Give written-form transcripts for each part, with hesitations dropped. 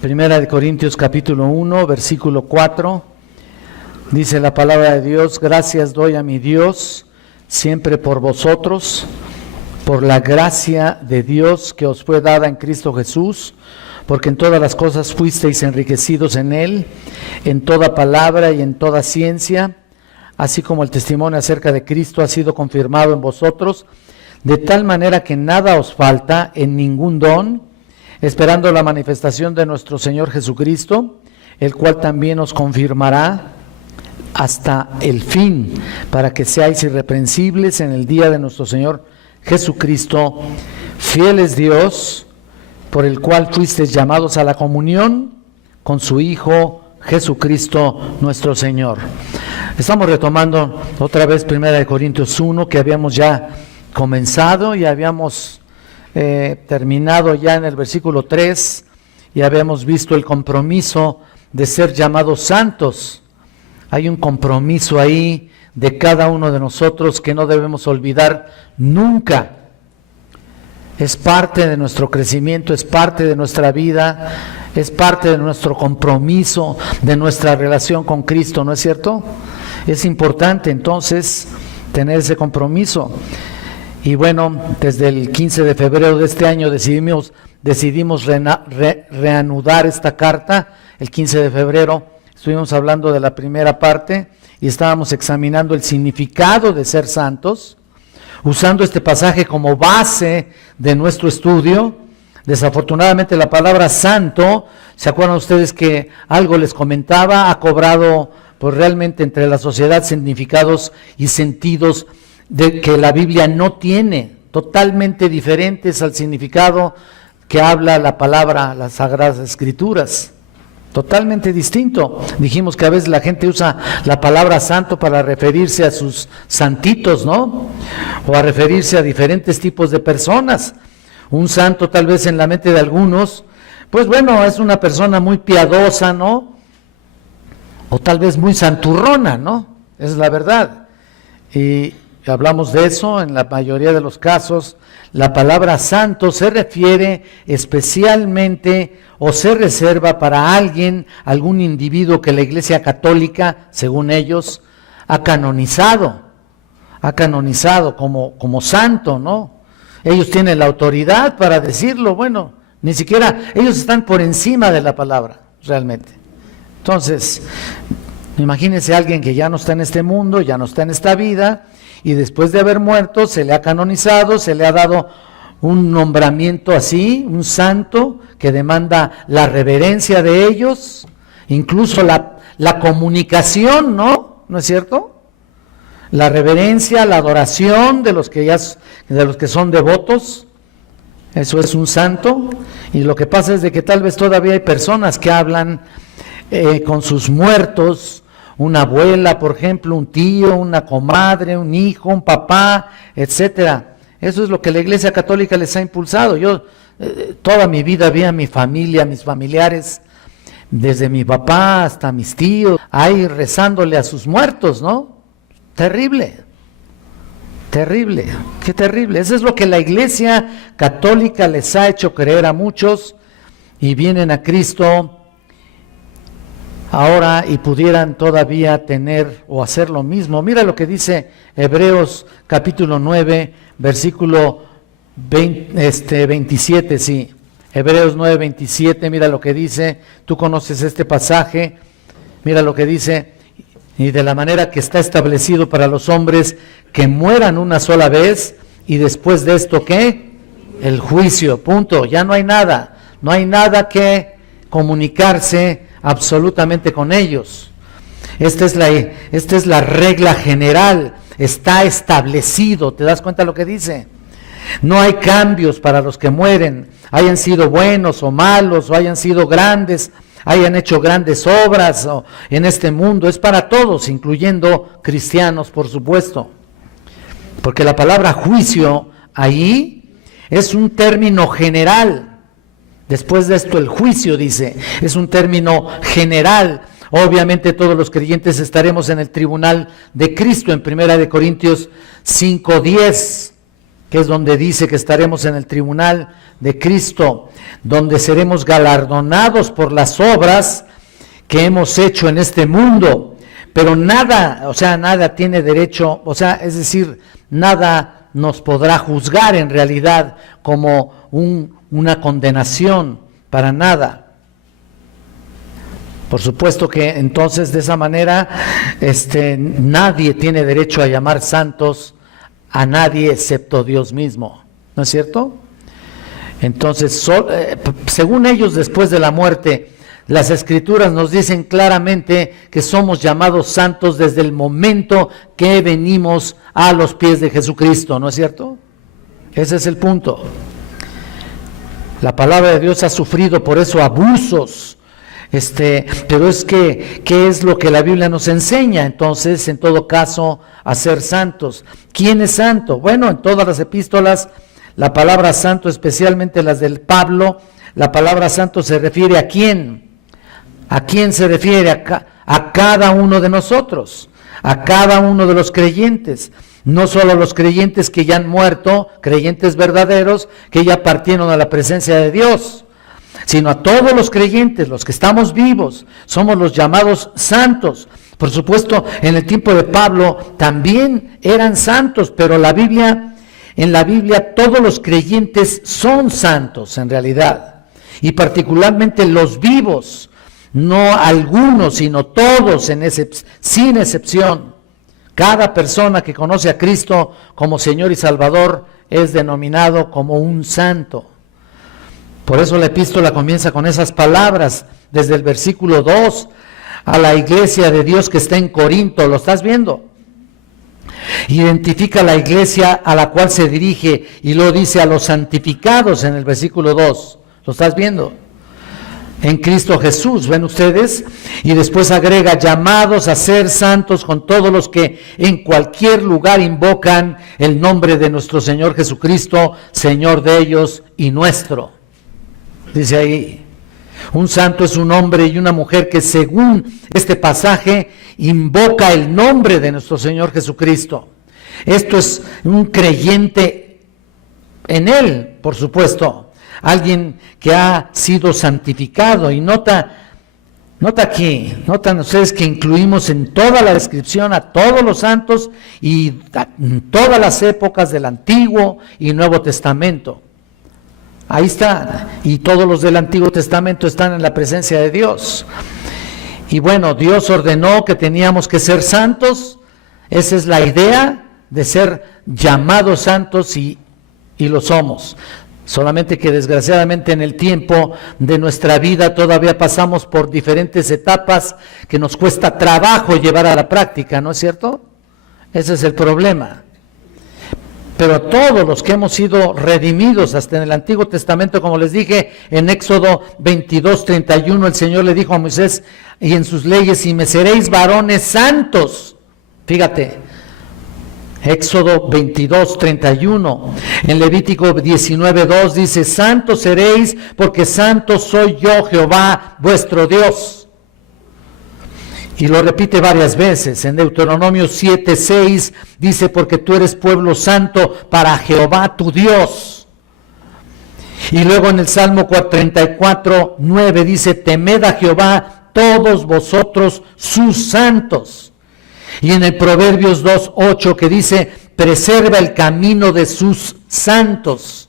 Primera de Corintios capítulo 1, versículo 4, dice la palabra de Dios: gracias doy a mi Dios siempre por vosotros, por la gracia de Dios que os fue dada en Cristo Jesús, porque en todas las cosas fuisteis enriquecidos en Él, en toda palabra y en toda ciencia, así como el testimonio acerca de Cristo ha sido confirmado en vosotros, de tal manera que nada os falta en ningún don, esperando la manifestación de nuestro Señor Jesucristo, el cual también os confirmará hasta el fin, para que seáis irreprensibles en el día de nuestro Señor Jesucristo. Fiel es Dios, por el cual fuisteis llamados a la comunión con su Hijo Jesucristo nuestro Señor. Estamos retomando otra vez 1 Corintios 1, que habíamos ya comenzado y habíamos terminado ya en el versículo 3, y habíamos visto el compromiso de ser llamados santos. Hay un compromiso ahí de cada uno de nosotros que no debemos olvidar nunca. Es parte de nuestro crecimiento, es parte de nuestra vida, es parte de nuestro compromiso, de nuestra relación con Cristo, ¿no es cierto? Es importante entonces tener ese compromiso. Y bueno, desde el 15 de febrero de este año decidimos reanudar esta carta. El 15 de febrero estuvimos hablando de la primera parte y estábamos examinando el significado de ser santos, usando este pasaje como base de nuestro estudio. Desafortunadamente la palabra santo, ¿se acuerdan ustedes que algo les comentaba? Ha cobrado pues realmente entre la sociedad significados y sentidos de que la Biblia no tiene, totalmente diferentes al significado que habla la palabra, las Sagradas Escrituras. Totalmente distinto. Dijimos que a veces la gente usa la palabra santo para referirse a sus santitos, ¿no? O a referirse a diferentes tipos de personas. Un santo tal vez en la mente de algunos, pues bueno, es una persona muy piadosa, ¿no? O tal vez muy santurrona, ¿no? Es la verdad. Y hablamos de eso en la mayoría de los casos. La palabra santo se refiere especialmente o se reserva para alguien, algún individuo que la Iglesia Católica, según ellos, ha canonizado como santo, ¿no? Ellos tienen la autoridad para decirlo. Bueno, ni siquiera ellos están por encima de la palabra, realmente. Entonces, imagínense a alguien que ya no está en este mundo, ya no está en esta vida, y después de haber muerto se le ha canonizado, se le ha dado un nombramiento así, un santo, que demanda la reverencia de ellos, incluso la comunicación, ¿no? ¿No es cierto? La reverencia, la adoración de los que son devotos. Eso es un santo. Y lo que pasa es de que tal vez todavía hay personas que hablan con sus muertos, una abuela, por ejemplo, un tío, una comadre, un hijo, un papá, etcétera. Eso es lo que la Iglesia Católica les ha impulsado. Yo toda mi vida vi a mi familia, a mis familiares, desde mi papá hasta mis tíos, ahí rezándole a sus muertos, ¿no? Terrible, terrible, qué terrible. Eso es lo que la Iglesia Católica les ha hecho creer a muchos, y vienen a Cristo ahora y pudieran todavía tener o hacer lo mismo. Mira lo que dice Hebreos capítulo 9, versículo 27, sí. Hebreos 9, 27, mira lo que dice. Tú conoces este pasaje. Mira lo que dice: y de la manera que está establecido para los hombres que mueran una sola vez, y después de esto, ¿qué? El juicio, punto. Ya no hay nada que comunicarse absolutamente con ellos. Esta es la regla general, está establecido. ¿Te das cuenta lo que dice? No hay cambios para los que mueren, hayan sido buenos o malos, o hayan sido grandes, hayan hecho grandes obras en este mundo. Es para todos, incluyendo cristianos, por supuesto. Porque la palabra juicio ahí es un término general. Después de esto el juicio, dice, es un término general. Obviamente todos los creyentes estaremos en el tribunal de Cristo, en 1 Corintios 5:10. que es donde dice que estaremos en el tribunal de Cristo, donde seremos galardonados por las obras que hemos hecho en este mundo, pero nada, o sea, nada tiene derecho, o sea, es decir, nada nos podrá juzgar en realidad como una condenación, para nada. Por supuesto que entonces de esa manera nadie tiene derecho a llamar santos a nadie excepto Dios mismo, ¿no es cierto? Entonces, según ellos, después de la muerte, las Escrituras nos dicen claramente que somos llamados santos desde el momento que venimos a los pies de Jesucristo, ¿no es cierto? Ese es el punto. La palabra de Dios ha sufrido por eso abusos, pero es que, ¿qué es lo que la Biblia nos enseña? Entonces, en todo caso, a ser santos. ¿Quién es santo? Bueno, en todas las epístolas, la palabra santo, especialmente las del Pablo, la palabra santo se refiere ¿a quién? ¿A quién se refiere? A cada uno de nosotros, a cada uno de los creyentes. No solo los creyentes que ya han muerto, creyentes verdaderos, que ya partieron a la presencia de Dios, sino a todos los creyentes, los que estamos vivos, somos los llamados santos. Por supuesto, en el tiempo de Pablo también eran santos, pero en la Biblia todos los creyentes son santos en realidad, y particularmente los vivos, no algunos, sino todos, sin excepción. Cada persona que conoce a Cristo como Señor y Salvador es denominado como un santo. Por eso la epístola comienza con esas palabras, desde el versículo 2, a la iglesia de Dios que está en Corinto. ¿Lo estás viendo? Identifica la iglesia a la cual se dirige y lo dice a los santificados en el versículo 2. ¿Lo estás viendo? En Cristo Jesús, ¿ven ustedes? Y después agrega, llamados a ser santos con todos los que en cualquier lugar invocan el nombre de nuestro Señor Jesucristo, Señor de ellos y nuestro. Dice ahí, un santo es un hombre y una mujer que según este pasaje invoca el nombre de nuestro Señor Jesucristo. Esto es un creyente en Él, por supuesto. Alguien que ha sido santificado. Y notan ustedes que incluimos en toda la descripción a todos los santos y en todas las épocas del Antiguo y Nuevo Testamento. Ahí está, y todos los del Antiguo Testamento están en la presencia de Dios. Y bueno, Dios ordenó que teníamos que ser santos. Esa es la idea de ser llamados santos y lo somos. Solamente que desgraciadamente en el tiempo de nuestra vida todavía pasamos por diferentes etapas que nos cuesta trabajo llevar a la práctica, ¿no es cierto? Ese es el problema. Pero todos los que hemos sido redimidos hasta en el Antiguo Testamento, como les dije, en Éxodo 22:31, el Señor le dijo a Moisés y en sus leyes, y me seréis varones santos. Fíjate. Éxodo 22:31, en Levítico 19:2 dice, santos seréis porque santo soy yo Jehová vuestro Dios. Y lo repite varias veces. En Deuteronomio 7:6 dice, porque tú eres pueblo santo para Jehová tu Dios. Y luego en el Salmo 34:9 dice, temed a Jehová todos vosotros sus santos. Y en el Proverbios 2:8 que dice, preserva el camino de sus santos.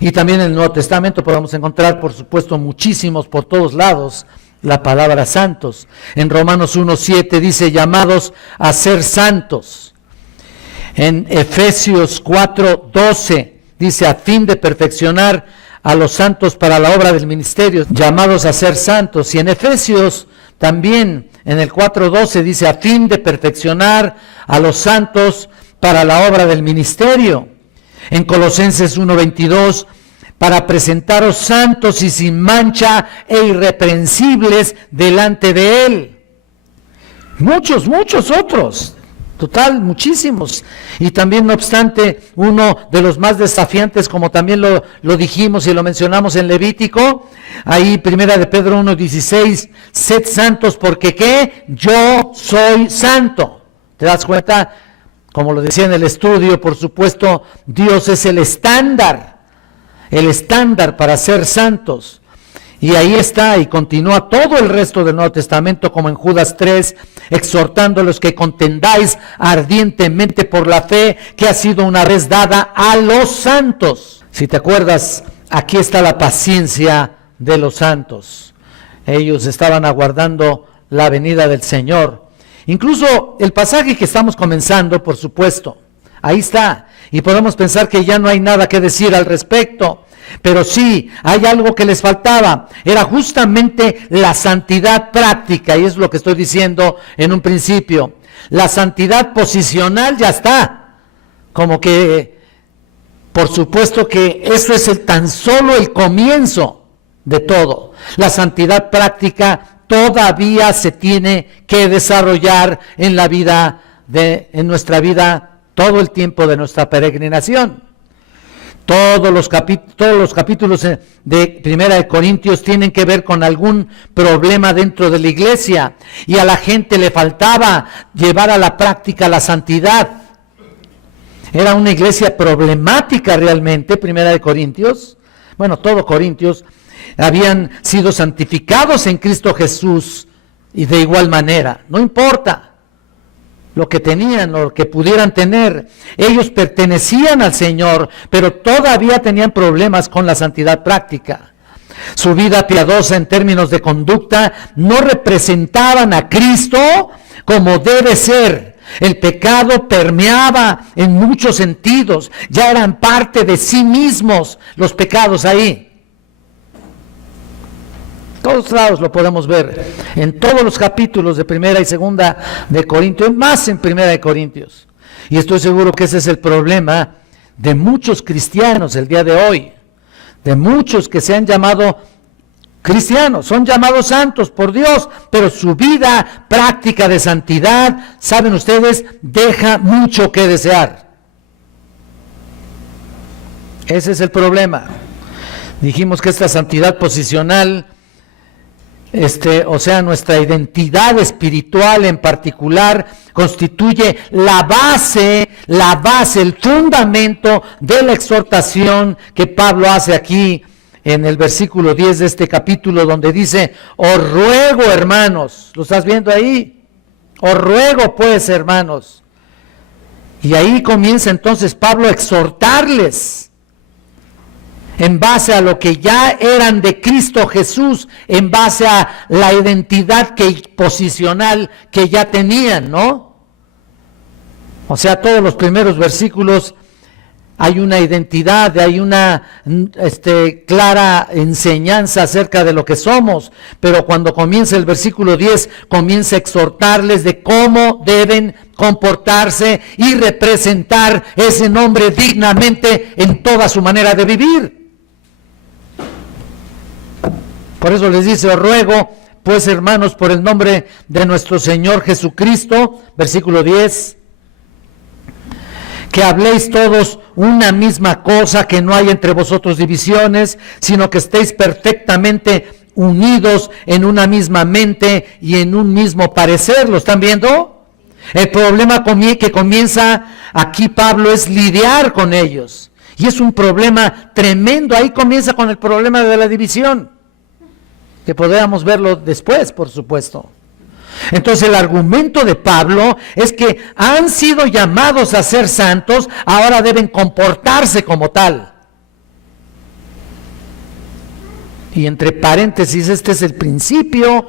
Y también en el Nuevo Testamento podemos encontrar, por supuesto, muchísimos por todos lados, la palabra santos. En Romanos 1:7 dice, llamados a ser santos. En Efesios 4:12 dice, a fin de perfeccionar a los santos para la obra del ministerio, llamados a ser santos. Y en Efesios también, en el 4:12 dice, a fin de perfeccionar a los santos para la obra del ministerio. En Colosenses 1:22, para presentaros santos y sin mancha e irreprensibles delante de Él. Muchos otros, total, muchísimos. Y también, no obstante, uno de los más desafiantes, como también lo dijimos y lo mencionamos en Levítico, ahí primera de Pedro 1:16, sed santos porque ¿qué? Yo soy santo. ¿Te das cuenta Como lo decía en el estudio, por supuesto, Dios es el estándar para ser santos. Y ahí está, y continúa todo el resto del Nuevo Testamento, como en Judas 3, exhortando a los que contendáis ardientemente por la fe que ha sido una vez dada a los santos. Si te acuerdas, aquí está la paciencia de los santos. Ellos estaban aguardando la venida del Señor. Incluso el pasaje que estamos comenzando, por supuesto, ahí está, y podemos pensar que ya no hay nada que decir al respecto. Pero sí, hay algo que les faltaba, era justamente la santidad práctica, y es lo que estoy diciendo en un principio. La santidad posicional ya está, como que, por supuesto que eso es tan solo el comienzo de todo. La santidad práctica todavía se tiene que desarrollar en la vida, en nuestra vida, todo el tiempo de nuestra peregrinación. Todos los capítulos de Primera de Corintios tienen que ver con algún problema dentro de la iglesia, y a la gente le faltaba llevar a la práctica la santidad. Era una iglesia problemática realmente, Primera de Corintios. Bueno, todo Corintios habían sido santificados en Cristo Jesús, y de igual manera, no importa lo que tenían, lo que pudieran tener, ellos pertenecían al Señor, pero todavía tenían problemas con la santidad práctica. Su vida piadosa en términos de conducta no representaban a Cristo como debe ser. El pecado permeaba en muchos sentidos, ya eran parte de sí mismos los pecados ahí. Todos lados lo podemos ver, en todos los capítulos de Primera y Segunda de Corintios, más en Primera de Corintios. Y estoy seguro que ese es el problema de muchos cristianos el día de hoy, de muchos que se han llamado cristianos, son llamados santos por Dios, pero su vida práctica de santidad, saben ustedes, deja mucho que desear. Ese es el problema. Dijimos que esta santidad posicional, o sea, nuestra identidad espiritual en particular, constituye la base, el fundamento de la exhortación que Pablo hace aquí en el versículo 10 de este capítulo, donde dice: os ruego, hermanos, ¿lo estás viendo ahí? Os ruego pues, hermanos. Y ahí comienza entonces Pablo a exhortarles en base a lo que ya eran de Cristo Jesús, en base a la identidad posicional que ya tenían, ¿no? O sea, todos los primeros versículos hay una identidad, hay una clara enseñanza acerca de lo que somos, pero cuando comienza el versículo 10, comienza a exhortarles de cómo deben comportarse y representar ese nombre dignamente en toda su manera de vivir. Por eso les dice: os ruego, pues, hermanos, por el nombre de nuestro Señor Jesucristo, versículo 10, que habléis todos una misma cosa, que no hay entre vosotros divisiones, sino que estéis perfectamente unidos en una misma mente y en un mismo parecer. ¿Lo están viendo? El problema que comienza aquí Pablo es lidiar con ellos, y es un problema tremendo. Ahí comienza con el problema de la división, que podríamos verlo después, por supuesto. Entonces el argumento de Pablo es que han sido llamados a ser santos, ahora deben comportarse como tal. Y entre paréntesis, este es el principio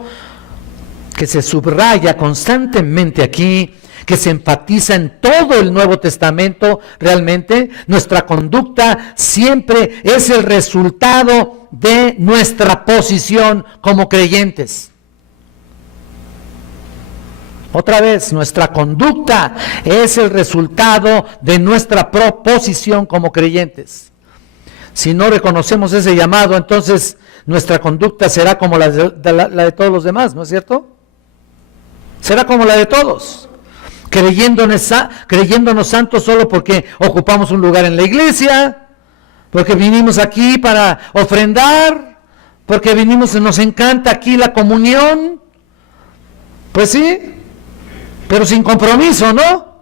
que se subraya constantemente aquí, que se enfatiza en todo el Nuevo Testamento. Realmente nuestra conducta siempre es el resultado de nuestra posición como creyentes. Otra vez, nuestra conducta es el resultado de nuestra proposición como creyentes. Si no reconocemos ese llamado, entonces nuestra conducta será como la de todos los demás, ¿no es cierto? Será como la de todos, creyéndonos santos solo porque ocupamos un lugar en la iglesia, porque vinimos aquí para ofrendar, porque nos encanta aquí la comunión. Pues sí, pero sin compromiso, ¿no?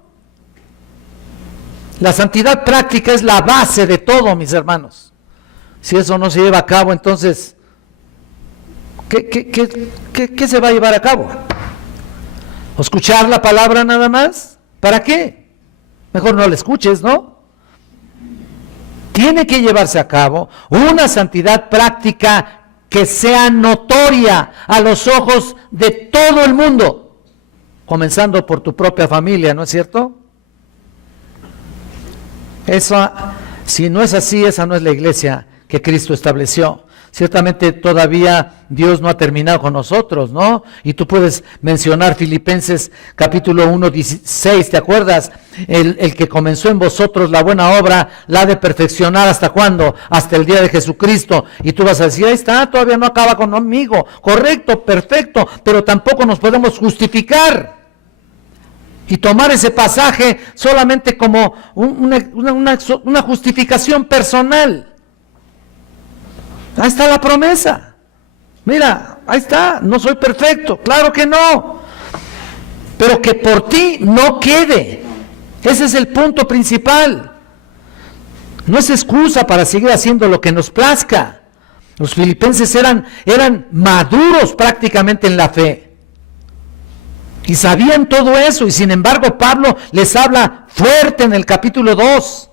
La santidad práctica es la base de todo, mis hermanos. Si eso no se lleva a cabo, entonces, ¿qué se va a llevar a cabo? ¿Escuchar la palabra nada más? ¿Para qué? Mejor no la escuches, ¿no? Tiene que llevarse a cabo una santidad práctica que sea notoria a los ojos de todo el mundo, comenzando por tu propia familia, ¿no es cierto? Eso, si no es así, esa no es la iglesia que Cristo estableció. Ciertamente todavía Dios no ha terminado con nosotros, ¿no? Y tú puedes mencionar Filipenses capítulo 1, 16, ¿te acuerdas? El que comenzó en vosotros la buena obra, la ha de perfeccionar, ¿hasta cuándo? Hasta el día de Jesucristo. Y tú vas a decir, ahí está, todavía no acaba conmigo. Correcto, perfecto, pero tampoco nos podemos justificar y tomar ese pasaje solamente como una justificación personal. Ahí está la promesa. Mira, ahí está, no soy perfecto, claro que no. Pero que por ti no quede. Ese es el punto principal. No es excusa para seguir haciendo lo que nos plazca. Los filipenses eran maduros prácticamente en la fe. Y sabían todo eso, y sin embargo Pablo les habla fuerte en el capítulo 2.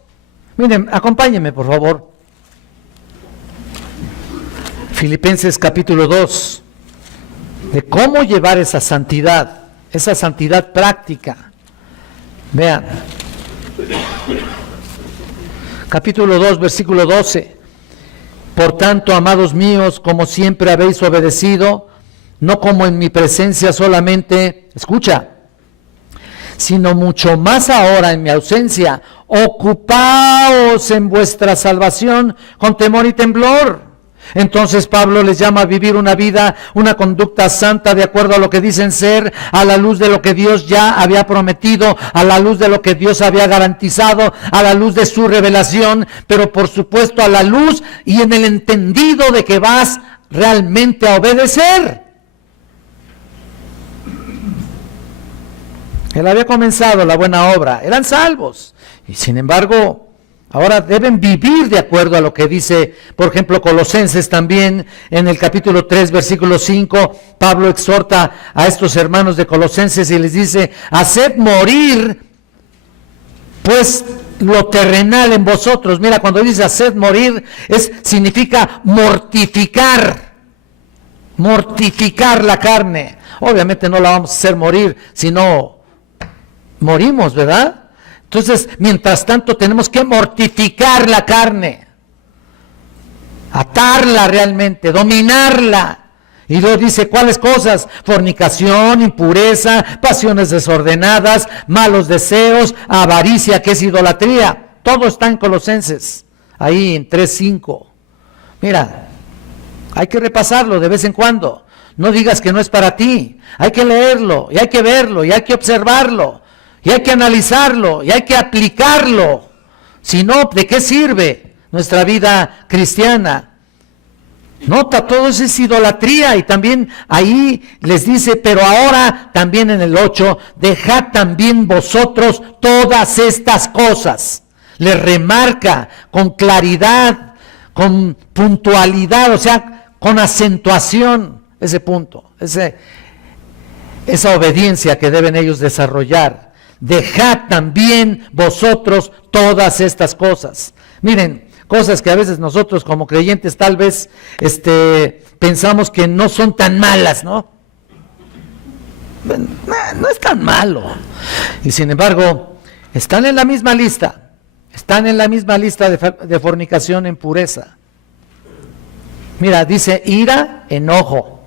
Miren, acompáñenme por favor. Filipenses capítulo 2, de cómo llevar esa santidad práctica. Vean, capítulo 2, versículo 12. Por tanto, amados míos, como siempre habéis obedecido, no como en mi presencia solamente, escucha, sino mucho más ahora en mi ausencia, ocupaos en vuestra salvación con temor y temblor. Entonces Pablo les llama a vivir una vida, una conducta santa de acuerdo a lo que dicen ser, a la luz de lo que Dios ya había prometido, a la luz de lo que Dios había garantizado, a la luz de su revelación, pero por supuesto a la luz y en el entendido de que vas realmente a obedecer. Él había comenzado la buena obra, eran salvos, y sin embargo ahora deben vivir de acuerdo a lo que dice, por ejemplo, Colosenses también, en el capítulo 3, versículo 5, Pablo exhorta a estos hermanos de Colosenses y les dice, haced morir, pues, lo terrenal en vosotros. Mira, cuando dice haced morir, significa mortificar la carne. Obviamente no la vamos a hacer morir, sino morimos, ¿verdad? Entonces, mientras tanto, tenemos que mortificar la carne, atarla realmente, dominarla. Y luego dice, ¿cuáles cosas? Fornicación, impureza, pasiones desordenadas, malos deseos, avaricia, que es idolatría. Todo está en Colosenses, ahí en 3:5. Mira, hay que repasarlo de vez en cuando. No digas que no es para ti. Hay que leerlo, y hay que verlo, y hay que observarlo. Y hay que analizarlo, y hay que aplicarlo. Si no, ¿de qué sirve nuestra vida cristiana? Nota, todo eso es idolatría. Y también ahí les dice, pero ahora, también en el 8, dejad también vosotros todas estas cosas. Les remarca con claridad, con puntualidad, o sea, con acentuación, ese punto, esa obediencia que deben ellos desarrollar. Dejad también vosotros todas estas cosas. Miren, cosas que a veces nosotros como creyentes tal vez pensamos que no son tan malas, ¿no? No es tan malo. Y sin embargo, están en la misma lista. Están en la misma lista de fornicación, impureza. Mira, dice ira, enojo,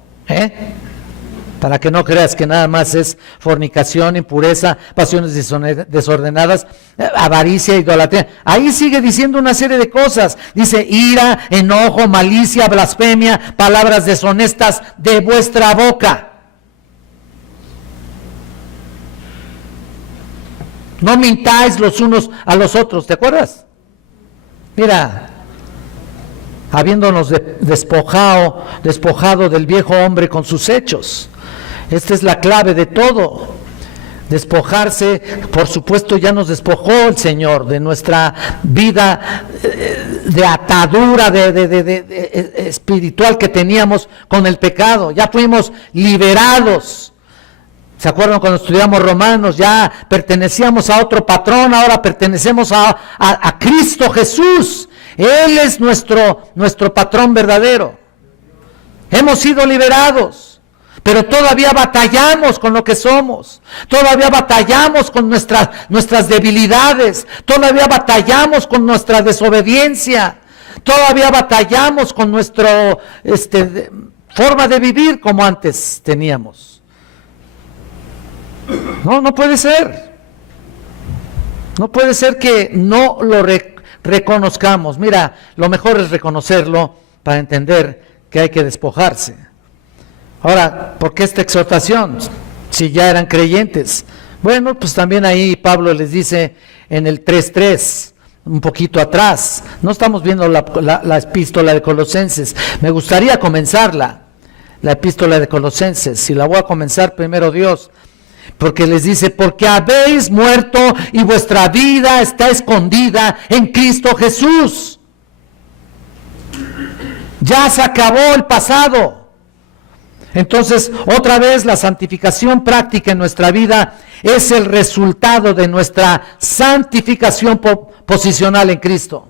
para que no creas que nada más es fornicación, impureza, pasiones desordenadas, avaricia, idolatría. Ahí sigue diciendo una serie de cosas. Dice ira, enojo, malicia, blasfemia, palabras deshonestas de vuestra boca. No mintáis los unos a los otros, ¿te acuerdas? Mira, habiéndonos despojado del viejo hombre con sus hechos. Esta es la clave de todo. Despojarse, por supuesto, ya nos despojó el Señor de nuestra vida de atadura espiritual que teníamos con el pecado. Ya fuimos liberados. ¿Se acuerdan cuando estudiamos Romanos? Ya pertenecíamos a otro patrón, ahora pertenecemos a Cristo Jesús. Él es nuestro patrón verdadero. Hemos sido liberados. Pero todavía batallamos con lo que somos, todavía batallamos con nuestras debilidades, todavía batallamos con nuestra desobediencia, todavía batallamos con nuestra forma de vivir como antes teníamos. No puede ser. No puede ser que no lo reconozcamos. Mira, lo mejor es reconocerlo para entender que hay que despojarse. Ahora, ¿por qué esta exhortación? Si ya eran creyentes. Bueno, pues también ahí Pablo les dice en el 3:3, un poquito atrás. No estamos viendo la epístola de Colosenses. Me gustaría comenzarla, la epístola de Colosenses. Y la voy a comenzar primero Dios. Porque les dice, porque habéis muerto y vuestra vida está escondida en Cristo Jesús. Ya se acabó el pasado. Entonces, otra vez, la santificación práctica en nuestra vida es el resultado de nuestra santificación posicional en Cristo.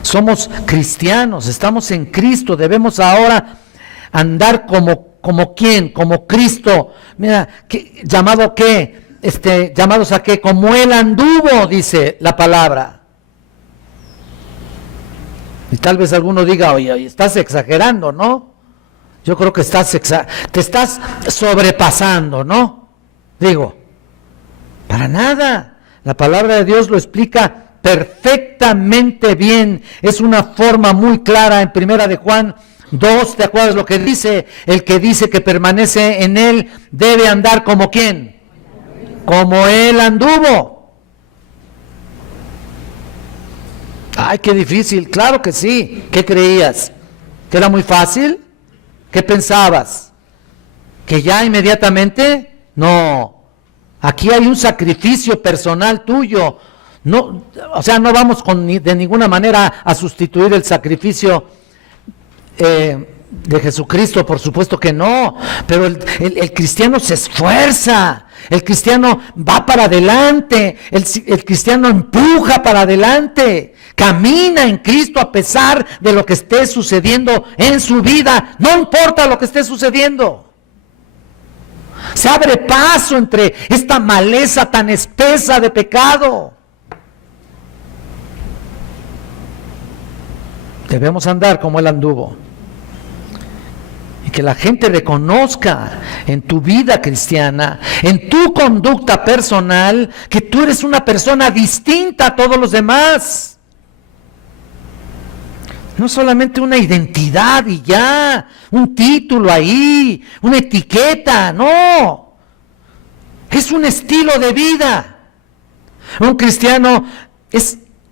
Somos cristianos, estamos en Cristo, debemos ahora andar como ¿quién? Como Cristo. Mira, ¿llamados a qué? Como Él anduvo, dice la palabra. Y tal vez alguno diga, oye, estás exagerando, ¿no? Yo creo que te estás sobrepasando, ¿no? Digo, para nada. La palabra de Dios lo explica perfectamente bien. Es una forma muy clara en 1 de Juan 2, ¿te acuerdas lo que dice? El que dice que permanece en Él debe andar como ¿quién? Como Él anduvo. Ay, qué difícil. Claro que sí. ¿Qué creías? ¿Que era muy fácil? ¿Qué pensabas? ¿Que ya inmediatamente? No. Aquí hay un sacrificio personal tuyo. No, o sea, no vamos de ninguna manera a sustituir el sacrificio de Jesucristo, por supuesto que no. Pero el cristiano se esfuerza. El cristiano va para adelante. El cristiano empuja para adelante. Camina en Cristo a pesar de lo que esté sucediendo en su vida. No importa lo que esté sucediendo. Se abre paso entre esta maleza tan espesa de pecado. Debemos andar como Él anduvo. Y que la gente reconozca en tu vida cristiana, en tu conducta personal, que tú eres una persona distinta a todos los demás. No solamente una identidad y ya, un título ahí, una etiqueta, no. Es un estilo de vida. Un cristiano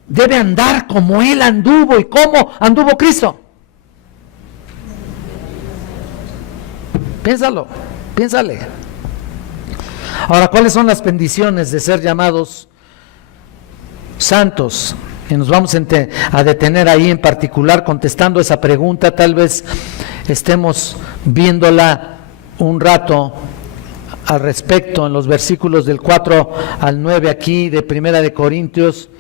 debe andar como Él anduvo. ¿Y cómo anduvo Cristo? Piénsale. Ahora, ¿cuáles son las bendiciones de ser llamados santos? Y nos vamos a detener ahí en particular contestando esa pregunta. Tal vez estemos viéndola un rato al respecto en los versículos del 4 al 9 aquí de 1 de Corintios.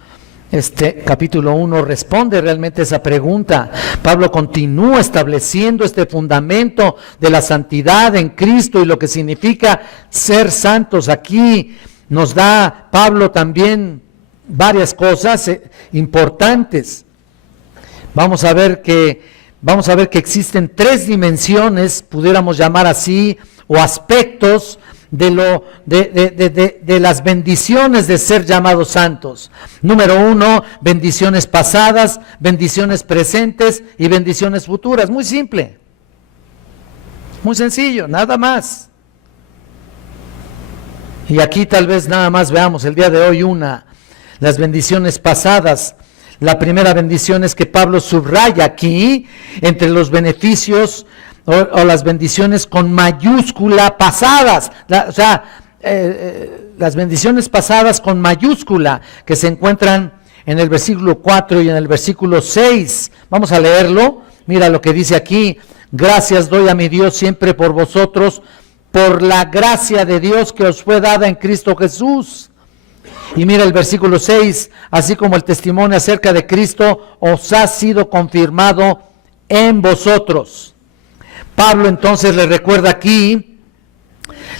Capítulo 1 responde realmente esa pregunta. Pablo continúa estableciendo este fundamento de la santidad en Cristo y lo que significa ser santos. Aquí nos da Pablo también varias cosas importantes. Vamos a ver que existen 3 dimensiones, pudiéramos llamar así, o aspectos de las bendiciones de ser llamados santos. Número 1, bendiciones pasadas, bendiciones presentes y bendiciones futuras. Muy simple, muy sencillo, nada más. Y aquí tal vez nada más veamos el día de hoy las bendiciones pasadas. La primera bendición es que Pablo subraya aquí entre los beneficios o las bendiciones con mayúscula pasadas, o sea, las bendiciones pasadas con mayúscula que se encuentran en el versículo 4 y en el versículo 6. Vamos a leerlo. Mira lo que dice aquí: gracias doy a mi Dios siempre por vosotros, por la gracia de Dios que os fue dada en Cristo Jesús. Y mira el versículo 6, así como el testimonio acerca de Cristo os ha sido confirmado en vosotros. Pablo entonces le recuerda aquí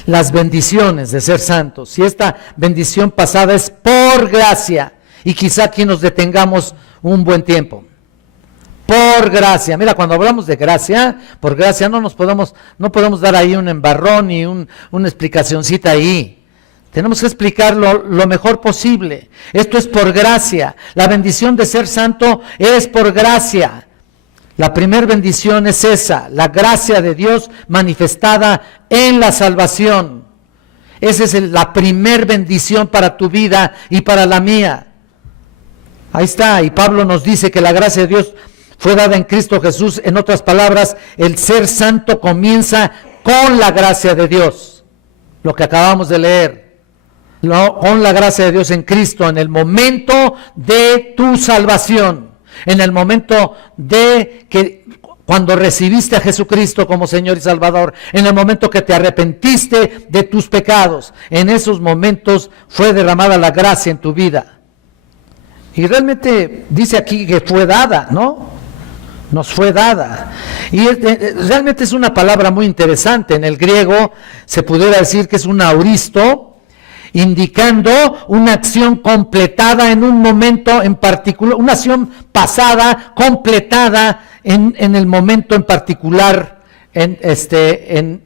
las bendiciones de ser santos. Y esta bendición pasada es por gracia. Y quizá aquí nos detengamos un buen tiempo. Por gracia. Mira, cuando hablamos de gracia, por gracia no podemos dar ahí un embarrón y una explicacioncita ahí. Tenemos que explicarlo lo mejor posible. Esto es por gracia. La bendición de ser santo es por gracia. La primera bendición es esa, la gracia de Dios manifestada en la salvación. Esa es la primer bendición para tu vida y para la mía. Ahí está, y Pablo nos dice que la gracia de Dios fue dada en Cristo Jesús. En otras palabras, el ser santo comienza con la gracia de Dios. Lo que acabamos de leer. Con la gracia de Dios en Cristo, en el momento de tu salvación, en el momento de que cuando recibiste a Jesucristo como Señor y Salvador, en el momento que te arrepentiste de tus pecados, en esos momentos fue derramada la gracia en tu vida. Y realmente dice aquí que fue dada, ¿no? Nos fue dada. Y realmente es una palabra muy interesante. En el griego se pudiera decir que es un auristo, indicando una acción completada en un momento en particular, una acción pasada completada en el momento en particular, en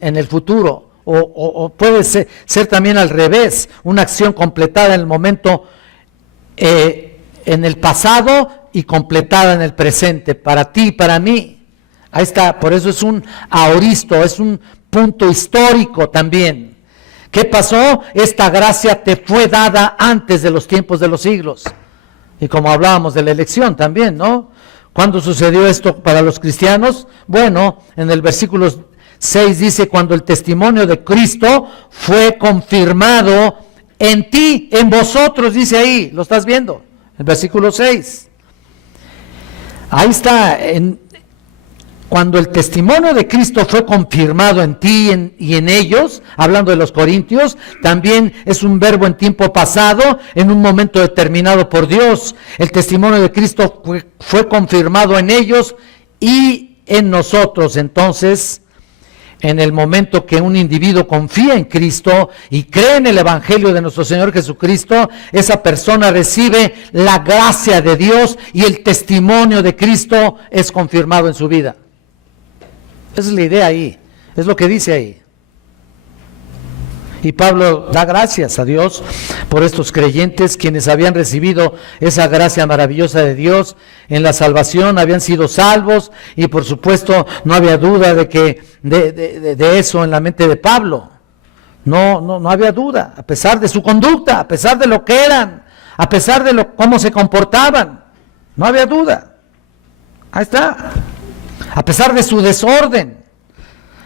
el futuro, o puede ser también al revés, una acción completada en el momento en el pasado y completada en el presente, para ti y para mí. Ahí está, por eso es un aoristo, es un punto histórico también. ¿Qué pasó? Esta gracia te fue dada antes de los tiempos de los siglos. Y como hablábamos de la elección también, ¿no? ¿Cuándo sucedió esto para los cristianos? Bueno, en el versículo 6 dice, cuando el testimonio de Cristo fue confirmado en ti, en vosotros, dice ahí, ¿lo estás viendo? El versículo 6. Ahí está, cuando el testimonio de Cristo fue confirmado en ti y en ellos, hablando de los corintios, también es un verbo en tiempo pasado, en un momento determinado por Dios. El testimonio de Cristo fue confirmado en ellos y en nosotros. Entonces, en el momento que un individuo confía en Cristo y cree en el Evangelio de nuestro Señor Jesucristo, esa persona recibe la gracia de Dios y el testimonio de Cristo es confirmado en su vida. Esa es la idea ahí, es lo que dice ahí. Y Pablo da gracias a Dios por estos creyentes, quienes habían recibido esa gracia maravillosa de Dios en la salvación, habían sido salvos, y por supuesto no había duda de eso en la mente de Pablo. No había duda, a pesar de su conducta, a pesar de lo que eran, a pesar de cómo se comportaban, no había duda. Ahí está. A pesar de su desorden,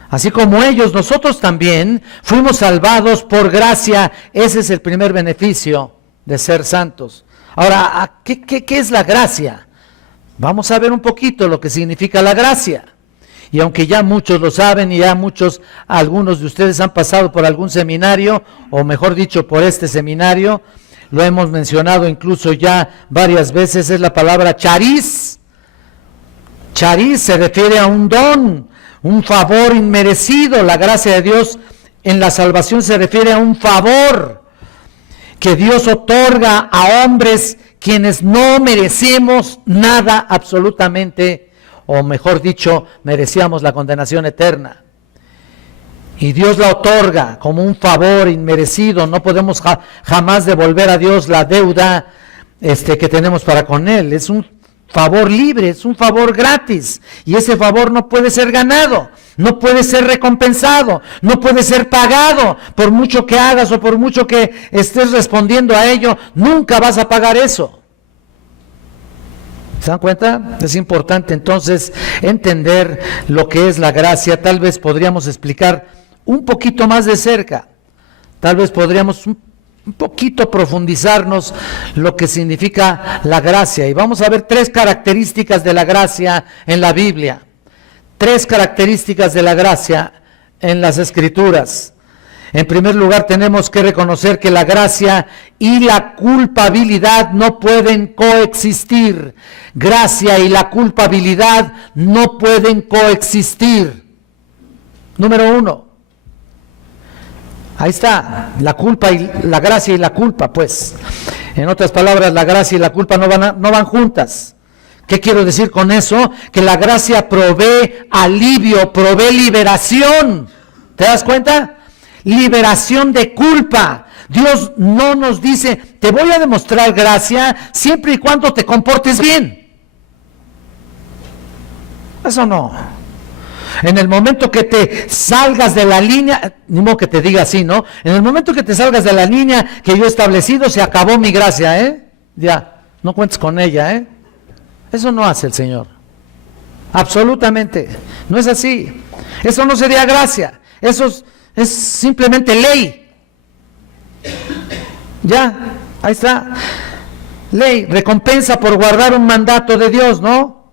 así como ellos, nosotros también fuimos salvados por gracia. Ese es el primer beneficio de ser santos. Ahora, ¿qué es la gracia? Vamos a ver un poquito lo que significa la gracia. Y aunque ya muchos lo saben y ya algunos de ustedes han pasado por algún seminario, o mejor dicho, por este seminario, lo hemos mencionado incluso ya varias veces, es la palabra charis. Charis se refiere a un don, un favor inmerecido. La gracia de Dios en la salvación se refiere a un favor que Dios otorga a hombres quienes no merecemos nada absolutamente, o mejor dicho, merecíamos la condenación eterna. Y Dios la otorga como un favor inmerecido. No podemos jamás devolver a Dios la deuda que tenemos para con Él. Es un favor libre, es un favor gratis, y ese favor no puede ser ganado, no puede ser recompensado, no puede ser pagado. Por mucho que hagas o por mucho que estés respondiendo a ello, nunca vas a pagar eso. ¿Se dan cuenta? Es importante entonces entender lo que es la gracia. Tal vez podríamos explicar un poquito más de cerca Tal vez podríamos un poquito profundizarnos lo que significa la gracia. Y vamos a ver 3 características de la gracia en la Biblia. 3 características de la gracia en las Escrituras. En primer lugar, tenemos que reconocer que la gracia y la culpabilidad no pueden coexistir. Gracia y la culpabilidad no pueden coexistir. Número 1. Ahí está, la culpa y la gracia y la culpa, pues. En otras palabras, la gracia y la culpa no van juntas. ¿Qué quiero decir con eso? Que la gracia provee alivio, provee liberación. ¿Te das cuenta? Liberación de culpa. Dios no nos dice, te voy a demostrar gracia siempre y cuando te comportes bien. Eso no. En el momento que te salgas de la línea, ni modo que te diga así, ¿no? En el momento que te salgas de la línea que yo he establecido, se acabó mi gracia, ¿eh? Ya, no cuentes con ella, ¿eh? Eso no hace el Señor. Absolutamente. No es así. Eso no sería gracia. Eso es simplemente ley. Ya, ahí está. Ley, recompensa por guardar un mandato de Dios, ¿no?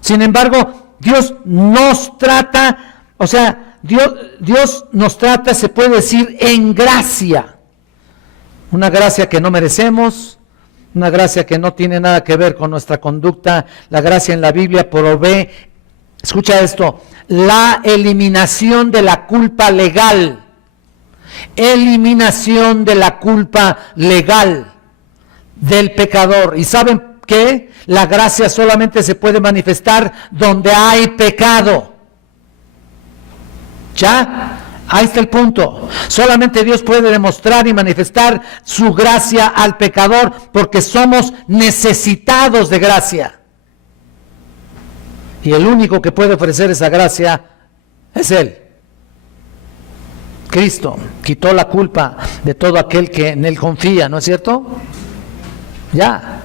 Sin embargo, Dios nos trata, o sea, Dios nos trata, se puede decir, en gracia. Una gracia que no merecemos, una gracia que no tiene nada que ver con nuestra conducta. La gracia en la Biblia provee, escucha esto, la eliminación de la culpa legal. Eliminación de la culpa legal del pecador. ¿Y saben qué? La gracia solamente se puede manifestar donde hay pecado. ¿Ya? Ahí está el punto. Solamente Dios puede demostrar y manifestar su gracia al pecador porque somos necesitados de gracia. Y el único que puede ofrecer esa gracia es Él. Cristo quitó la culpa de todo aquel que en Él confía, ¿no es cierto? Ya.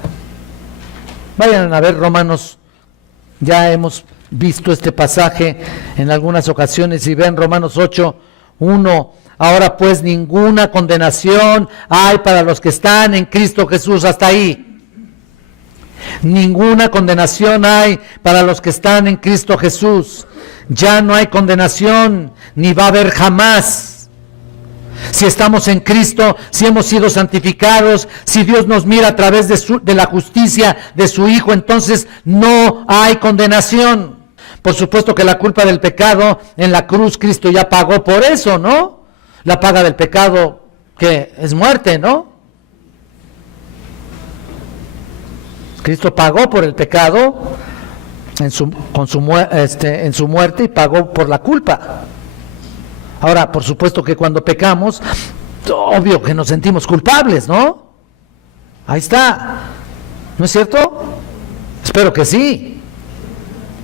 Vayan a ver Romanos, ya hemos visto este pasaje en algunas ocasiones y ven Romanos 8:1. Ahora pues ninguna condenación hay para los que están en Cristo Jesús. Hasta ahí. Ninguna condenación hay para los que están en Cristo Jesús. Ya no hay condenación, ni va a haber jamás. Si estamos en Cristo, si hemos sido santificados, si Dios nos mira a través de la justicia de su Hijo, entonces no hay condenación. Por supuesto que la culpa del pecado en la cruz Cristo ya pagó por eso, ¿no? La paga del pecado que es muerte, ¿no? Cristo pagó por el pecado en su muerte y pagó por la culpa. Ahora, por supuesto que cuando pecamos, obvio que nos sentimos culpables, ¿no? Ahí está. ¿No es cierto? Espero que sí.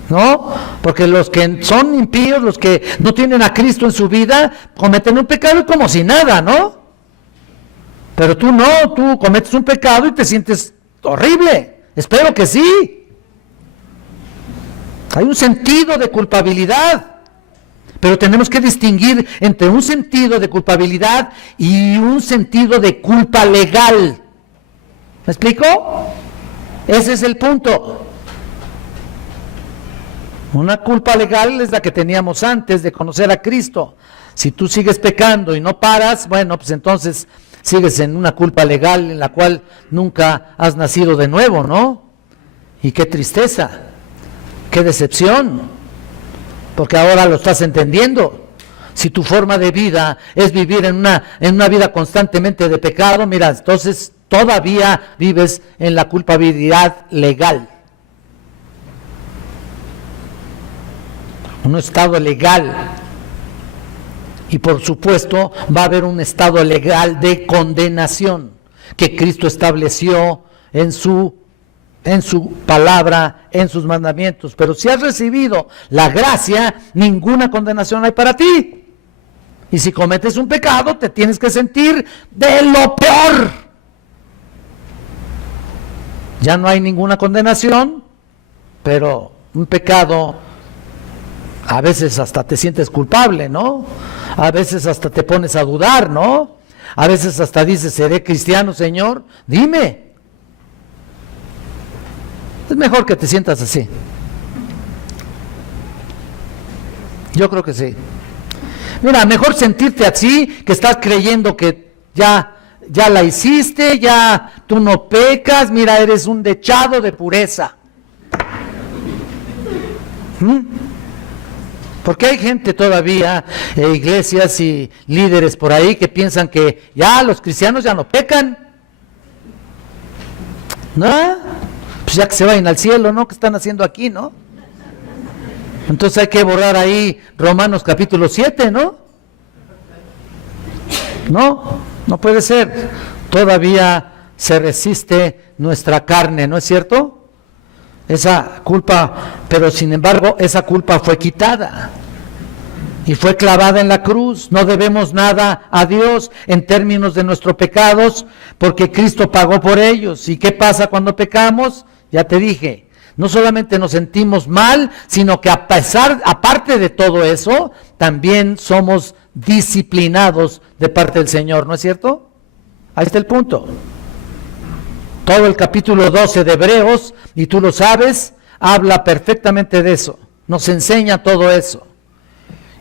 ¿No? Porque los que son impíos, los que no tienen a Cristo en su vida, cometen un pecado como si nada, ¿no? Pero tú no, tú cometes un pecado y te sientes horrible. Espero que sí. Hay un sentido de culpabilidad. Pero tenemos que distinguir entre un sentido de culpabilidad y un sentido de culpa legal. ¿Me explico? Ese es el punto. Una culpa legal es la que teníamos antes de conocer a Cristo. Si tú sigues pecando y no paras, bueno, pues entonces sigues en una culpa legal en la cual nunca has nacido de nuevo, ¿no? Y qué tristeza, qué decepción. Porque ahora lo estás entendiendo. Si tu forma de vida es vivir en una vida constantemente de pecado, mira, entonces todavía vives en la culpabilidad legal. Un estado legal. Y por supuesto va a haber un estado legal de condenación que Cristo estableció en su palabra, en sus mandamientos. Pero si has recibido la gracia, ninguna condenación hay para ti. Y si cometes un pecado, te tienes que sentir de lo peor. Ya no hay ninguna condenación, pero un pecado A veces hasta te sientes culpable, ¿no? A veces hasta te pones a dudar, ¿no? A veces hasta dices, ¿seré cristiano, Señor? Dime. Es mejor que te sientas así. Yo creo que sí. Mira, mejor sentirte así, que estás creyendo que ya la hiciste, ya tú no pecas, mira, eres un dechado de pureza. Porque hay gente todavía, iglesias y líderes por ahí que piensan que ya los cristianos ya no pecan. ¿No? Pues ya que se vayan al cielo, ¿no? ¿Qué están haciendo aquí, no? Entonces hay que borrar ahí Romanos capítulo 7, ¿no? No puede ser. Todavía se resiste nuestra carne, ¿no es cierto? Esa culpa, pero sin embargo esa culpa fue quitada y fue clavada en la cruz. No debemos nada a Dios en términos de nuestros pecados, porque Cristo pagó por ellos. ¿Y qué pasa cuando pecamos? Ya te dije, no solamente nos sentimos mal, sino que aparte de todo eso, también somos disciplinados de parte del Señor, ¿no es cierto? Ahí está el punto. Todo el capítulo 12 de Hebreos, y tú lo sabes, habla perfectamente de eso, nos enseña todo eso,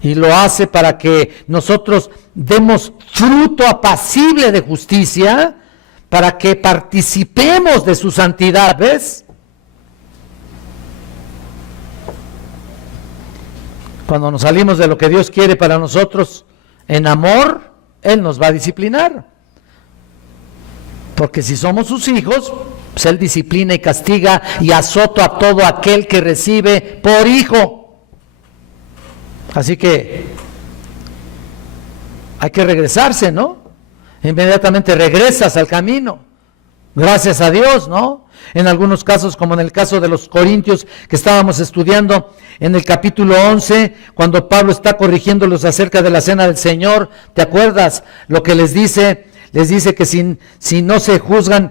y lo hace para que nosotros demos fruto apacible de justicia, para que participemos de su santidad, ¿ves? Cuando nos salimos de lo que Dios quiere para nosotros en amor, Él nos va a disciplinar. Porque si somos sus hijos, pues Él disciplina y castiga y azota a todo aquel que recibe por hijo. Así que hay que regresarse, ¿no? Inmediatamente regresas al camino. Gracias a Dios, ¿no? En algunos casos, como en el caso de los Corintios que estábamos estudiando en el capítulo 11, cuando Pablo está corrigiéndolos acerca de la cena del Señor, ¿te acuerdas lo que les dice? Les dice que si no se juzgan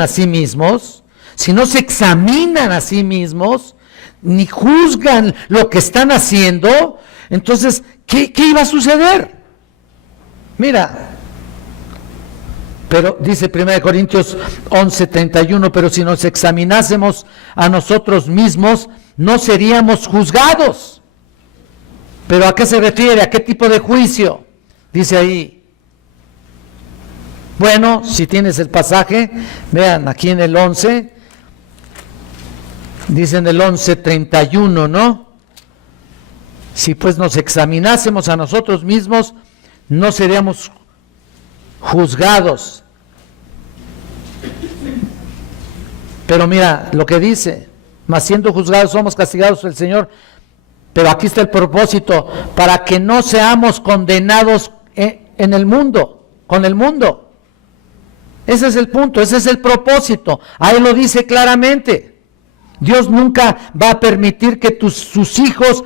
a sí mismos, si no se examinan a sí mismos, ni juzgan lo que están haciendo, entonces, ¿qué iba a suceder? Mira, pero dice 1 Corintios 11:31, pero si nos examinásemos a nosotros mismos, no seríamos juzgados. ¿Pero a qué se refiere? ¿A qué tipo de juicio? Dice ahí. Bueno, si tienes el pasaje, vean aquí en el 11, dice en el 11:31, ¿no? Si pues nos examinásemos a nosotros mismos, no seríamos juzgados. Pero mira lo que dice, mas siendo juzgados somos castigados por el Señor. Pero aquí está el propósito, para que no seamos condenados en el mundo, con el mundo. Ese es el punto, ese es el propósito. Ahí lo dice claramente. Dios nunca va a permitir que sus hijos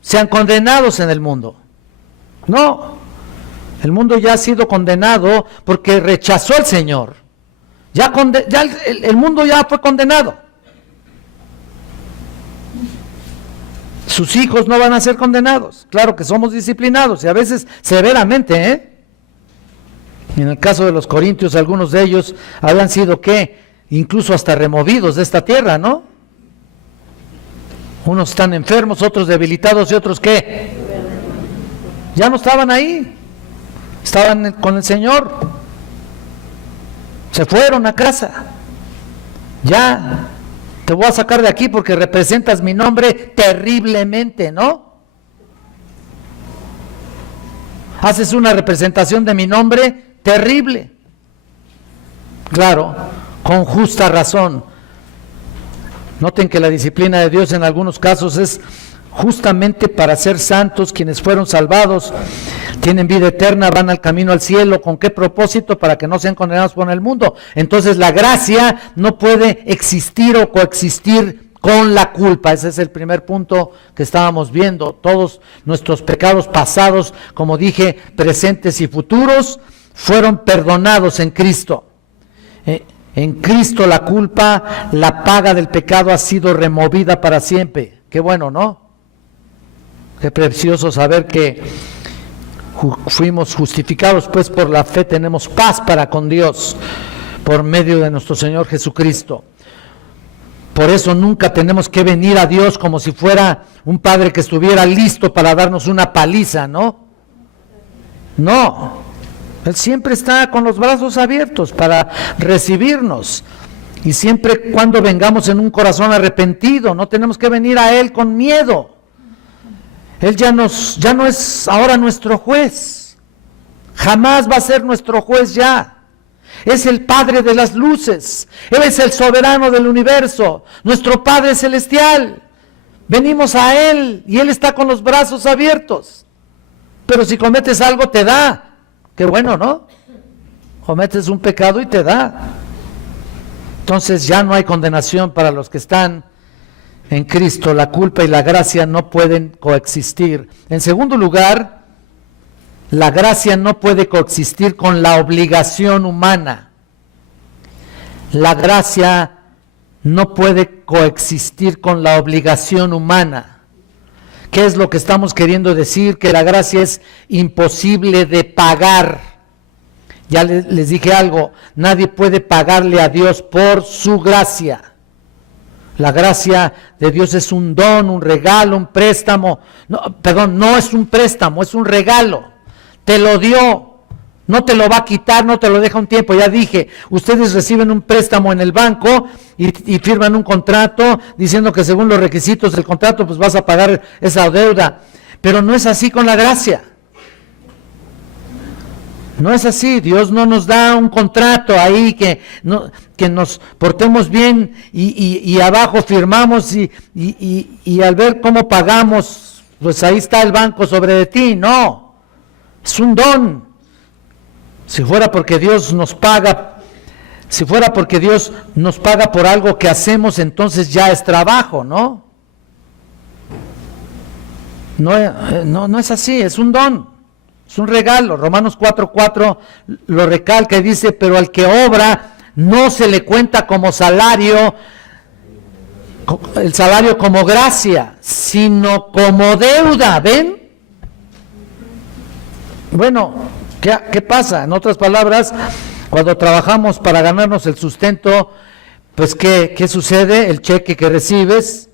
sean condenados en el mundo. No, el mundo ya ha sido condenado porque rechazó al Señor. Ya el mundo ya fue condenado. Sus hijos no van a ser condenados. Claro que somos disciplinados y a veces severamente, ¿eh? En el caso de los corintios, algunos de ellos habían sido, ¿qué? Incluso hasta removidos de esta tierra, ¿no? Unos están enfermos, otros debilitados y otros, ¿qué? Ya no estaban ahí, estaban con el Señor, se fueron a casa. Ya, te voy a sacar de aquí porque representas mi nombre terriblemente, ¿no? Haces una representación de mi nombre terrible. Claro, con justa razón. Noten que la disciplina de Dios en algunos casos es justamente para ser santos. Quienes fueron salvados tienen vida eterna, van al camino al cielo. ¿Con qué propósito? Para que no sean condenados por el mundo. Entonces la gracia no puede existir o coexistir con la culpa. Ese es el primer punto que estábamos viendo. Todos nuestros pecados pasados, como dije, presentes y futuros, fueron perdonados en Cristo. En Cristo la culpa, la paga del pecado ha sido removida para siempre. Qué bueno, ¿no? Qué precioso saber que fuimos justificados, pues por la fe tenemos paz para con Dios por medio de nuestro Señor Jesucristo. Por eso nunca tenemos que venir a Dios como si fuera un padre que estuviera listo para darnos una paliza, ¿no? No, Él siempre está con los brazos abiertos para recibirnos. Y siempre cuando vengamos en un corazón arrepentido, no tenemos que venir a Él con miedo. Él ya no es ahora nuestro juez. Jamás va a ser nuestro juez ya. Es el Padre de las luces. Él es el soberano del universo. Nuestro Padre celestial. Venimos a Él y Él está con los brazos abiertos. Pero si cometes algo te da. Qué bueno, ¿no? Cometes un pecado y te da. Entonces ya no hay condenación para los que están en Cristo. La culpa y la gracia no pueden coexistir. En segundo lugar, la gracia no puede coexistir con la obligación humana. La gracia no puede coexistir con la obligación humana. ¿Qué es lo que estamos queriendo decir? Que la gracia es imposible de pagar. Ya les dije algo, nadie puede pagarle a Dios por su gracia. La gracia de Dios es un don, un regalo, un préstamo. No es un préstamo, es un regalo. Te lo dio, no te lo va a quitar, no te lo deja un tiempo. Ya dije, ustedes reciben un préstamo en el banco y firman un contrato diciendo que según los requisitos del contrato pues vas a pagar esa deuda. Pero no es así con la gracia. No es así. Dios no nos da un contrato ahí que nos portemos bien y abajo firmamos y al ver cómo pagamos, pues ahí está el banco sobre de ti. No, es un don. Si fuera porque Dios nos paga por algo que hacemos, entonces ya es trabajo, ¿no? No es así, es un don. Es un regalo. Romanos 4:4 lo recalca y dice, pero al que obra no se le cuenta como salario, el salario como gracia, sino como deuda. ¿Ven? Bueno, ¿qué pasa? En otras palabras, cuando trabajamos para ganarnos el sustento, pues ¿qué sucede? El cheque que recibes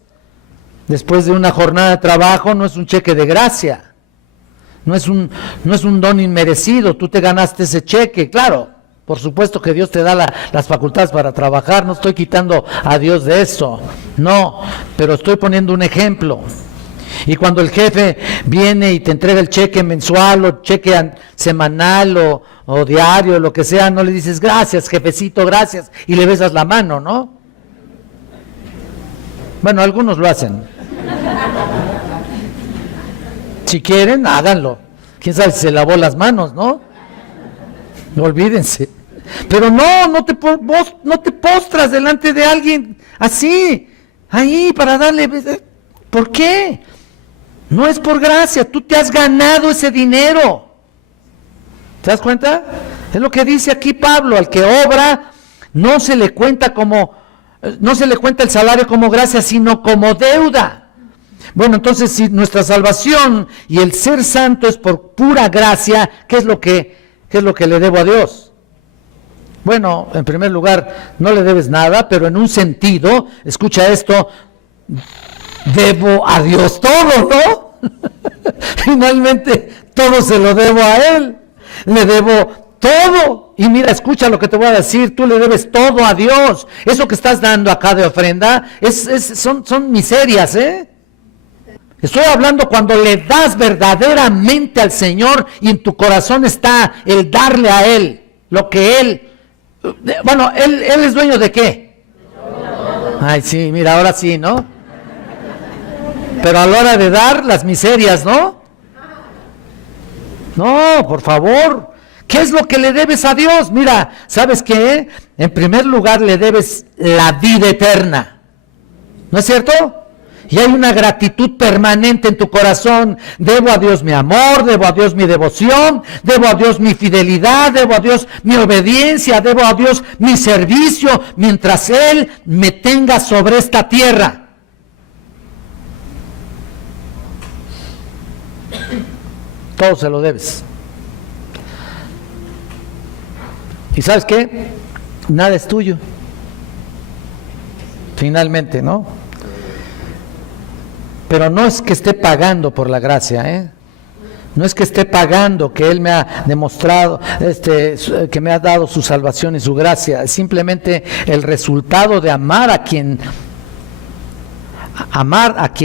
después de una jornada de trabajo no es un cheque de gracia. No es un don inmerecido, tú te ganaste ese cheque, claro, por supuesto que Dios te da las facultades para trabajar, no estoy quitando a Dios de eso, no, pero estoy poniendo un ejemplo. Y cuando el jefe viene y te entrega el cheque mensual o cheque semanal o diario, lo que sea, no le dices gracias jefecito, gracias, y le besas la mano, ¿no? Bueno, algunos lo hacen. Si quieren, háganlo. Quién sabe si se lavó las manos, ¿no? No olvídense. Pero no te postras delante de alguien así, ahí para darle. ¿Por qué? No es por gracia, tú te has ganado ese dinero. ¿Te das cuenta? Es lo que dice aquí Pablo, al que obra no se le cuenta el salario como gracia, sino como deuda. Bueno, entonces si nuestra salvación y el ser santo es por pura gracia, ¿qué es lo que le debo a Dios? Bueno, en primer lugar, no le debes nada, pero en un sentido, escucha esto, debo a Dios todo, ¿no? Finalmente, todo se lo debo a Él, le debo todo. Y mira, escucha lo que te voy a decir, tú le debes todo a Dios. Eso que estás dando acá de ofrenda, son miserias, ¿eh? Estoy hablando cuando le das verdaderamente al Señor y en tu corazón está el darle a Él lo que Él, bueno, Él es dueño de ¿qué? Ay, sí, mira, ahora sí, ¿no? Pero a la hora de dar, las miserias, ¿no? No, por favor, ¿qué es lo que le debes a Dios? Mira, ¿sabes qué? En primer lugar le debes la vida eterna, ¿no es cierto? Y hay una gratitud permanente en tu corazón. Debo a Dios mi amor, debo a Dios mi devoción, debo a Dios mi fidelidad, debo a Dios mi obediencia, debo a Dios mi servicio, mientras Él me tenga sobre esta tierra. Todo se lo debes. ¿Y sabes qué? Nada es tuyo. Finalmente, ¿no? Pero no es que esté pagando por la gracia, ¿eh? No es que esté pagando, que Él me ha demostrado, que me ha dado su salvación y su gracia. Es simplemente el resultado de amar a quien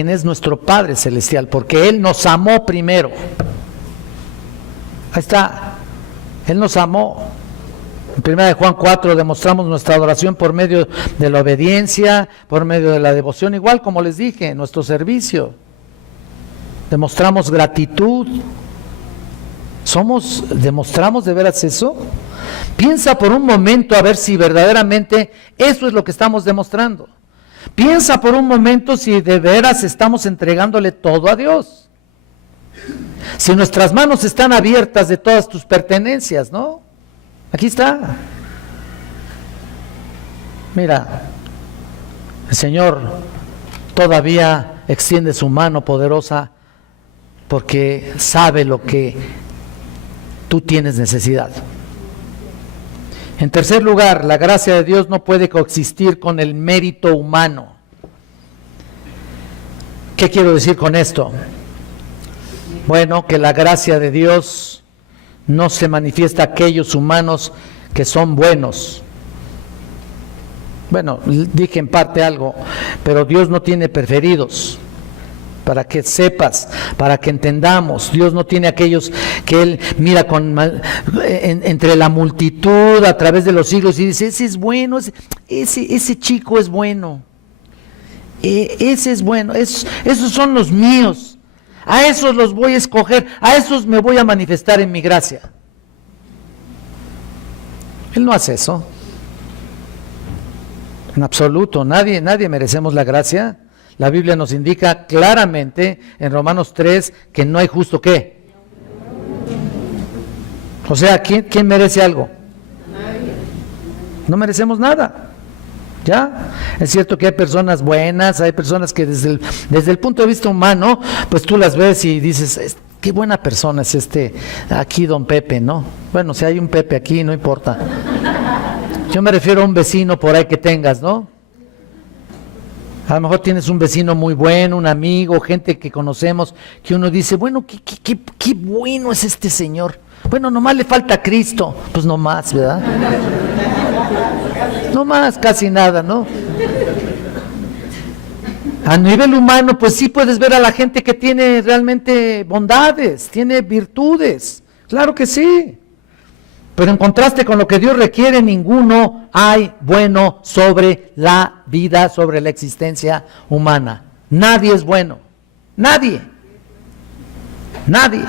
es nuestro Padre Celestial, porque Él nos amó primero. Ahí está. Él nos amó. En 1 Juan 4 demostramos nuestra adoración por medio de la obediencia, por medio de la devoción, igual como les dije, en nuestro servicio. Demostramos gratitud. ¿Demostramos de veras eso? Piensa por un momento a ver si verdaderamente eso es lo que estamos demostrando. Piensa por un momento si de veras estamos entregándole todo a Dios. Si nuestras manos están abiertas de todas tus pertenencias, ¿no? Aquí está. Mira, el Señor todavía extiende su mano poderosa porque sabe lo que tú tienes necesidad. En tercer lugar, la gracia de Dios no puede coexistir con el mérito humano. ¿Qué quiero decir con esto? Bueno, que la gracia de Dios no se manifiesta a aquellos humanos que son buenos. Bueno, dije en parte algo, pero Dios no tiene preferidos. Para que sepas, para que entendamos, Dios no tiene aquellos que Él mira entre la multitud a través de los siglos y dice, ese es bueno, ese chico es bueno, ese es bueno, esos son los míos, a esos los voy a escoger, a esos me voy a manifestar en mi gracia. Él no hace eso, en absoluto, nadie merecemos la gracia. La Biblia nos indica claramente en Romanos 3 que no hay justo ¿qué? O sea, ¿quién merece algo? No merecemos nada. ¿Ya? Es cierto que hay personas buenas, hay personas que desde el punto de vista humano, pues tú las ves y dices, qué buena persona es aquí don Pepe, ¿no? Bueno, si hay un Pepe aquí, no importa. Yo me refiero a un vecino por ahí que tengas, ¿no? A lo mejor tienes un vecino muy bueno, un amigo, gente que conocemos, que uno dice, bueno, qué bueno es este señor. Bueno, nomás le falta Cristo. Pues nomás, ¿verdad? Nomás, casi nada, ¿no? A nivel humano, pues sí puedes ver a la gente que tiene realmente bondades, tiene virtudes. Claro que sí. Pero en contraste con lo que Dios requiere, ninguno hay bueno sobre la vida, sobre la existencia humana. Nadie es bueno. Nadie. Nadie.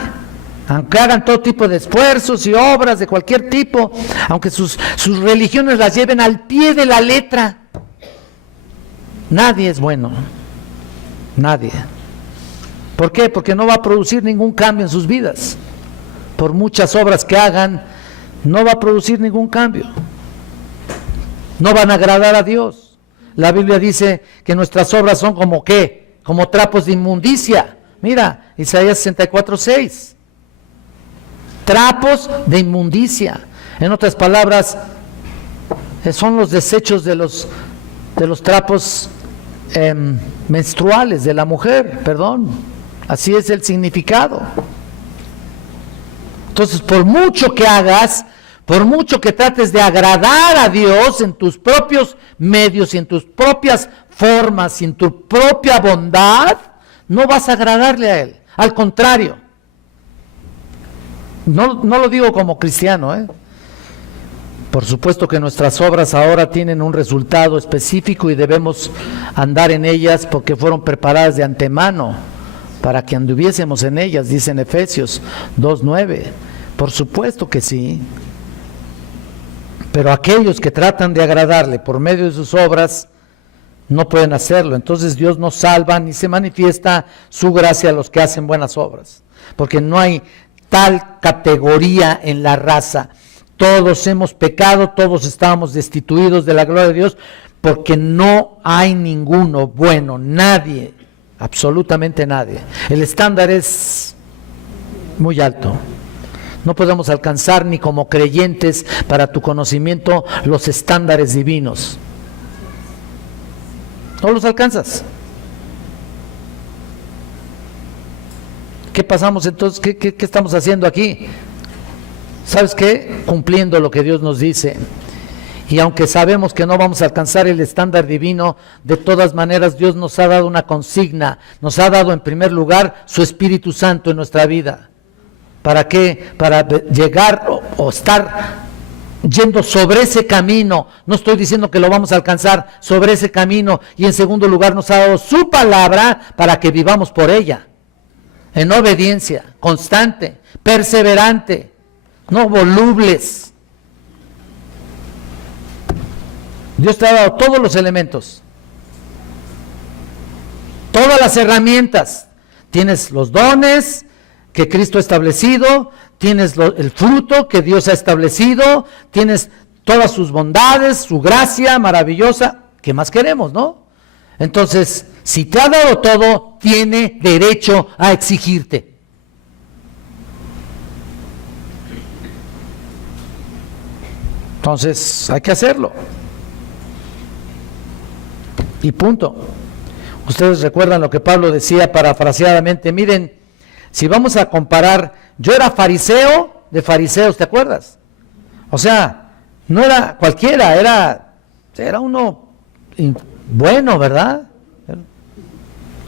Aunque hagan todo tipo de esfuerzos y obras de cualquier tipo, aunque sus religiones las lleven al pie de la letra, nadie es bueno. Nadie. ¿Por qué? Porque no va a producir ningún cambio en sus vidas. Por muchas obras que hagan, no va a producir ningún cambio. No van a agradar a Dios. La Biblia dice que nuestras obras son como ¿qué? Como trapos de inmundicia. Mira, Isaías 64:6. Trapos de inmundicia. En otras palabras, son los desechos de los trapos menstruales de la mujer, perdón. Así es el significado. Entonces, por mucho que hagas, por mucho que trates de agradar a Dios en tus propios medios y en tus propias formas y en tu propia bondad, no vas a agradarle a Él. Al contrario, no lo digo como cristiano, Por supuesto que nuestras obras ahora tienen un resultado específico y debemos andar en ellas porque fueron preparadas de antemano para que anduviésemos en ellas, dice en Efesios 2:9. Por supuesto que sí. Pero aquellos que tratan de agradarle por medio de sus obras no pueden hacerlo. Entonces Dios no salva ni se manifiesta su gracia a los que hacen buenas obras, porque no hay tal categoría en la raza. Todos hemos pecado, todos estábamos destituidos de la gloria de Dios, porque no hay ninguno bueno, nadie, absolutamente nadie. El estándar es muy alto. No podemos alcanzar ni como creyentes para tu conocimiento los estándares divinos. No los alcanzas. ¿Qué pasamos entonces? ¿Qué estamos haciendo aquí? ¿Sabes qué? Cumpliendo lo que Dios nos dice. Y aunque sabemos que no vamos a alcanzar el estándar divino, de todas maneras Dios nos ha dado una consigna, nos ha dado en primer lugar su Espíritu Santo en nuestra vida. ¿Para qué? Para llegar o estar yendo sobre ese camino. No estoy diciendo que lo vamos a alcanzar, sobre ese camino. Y en segundo lugar nos ha dado su palabra para que vivamos por ella, en obediencia, constante, perseverante, no volubles. Dios te ha dado todos los elementos, todas las herramientas. Tienes los dones que Cristo ha establecido, tienes el fruto que Dios ha establecido, tienes todas sus bondades, su gracia maravillosa. ¿Qué más queremos, no? Entonces, si te ha dado todo, tiene derecho a exigirte. Entonces, hay que hacerlo. Y punto. Ustedes recuerdan lo que Pablo decía parafraseadamente. Miren, si vamos a comparar, yo era fariseo de fariseos, ¿te acuerdas? O sea, no era cualquiera, era uno bueno, ¿verdad?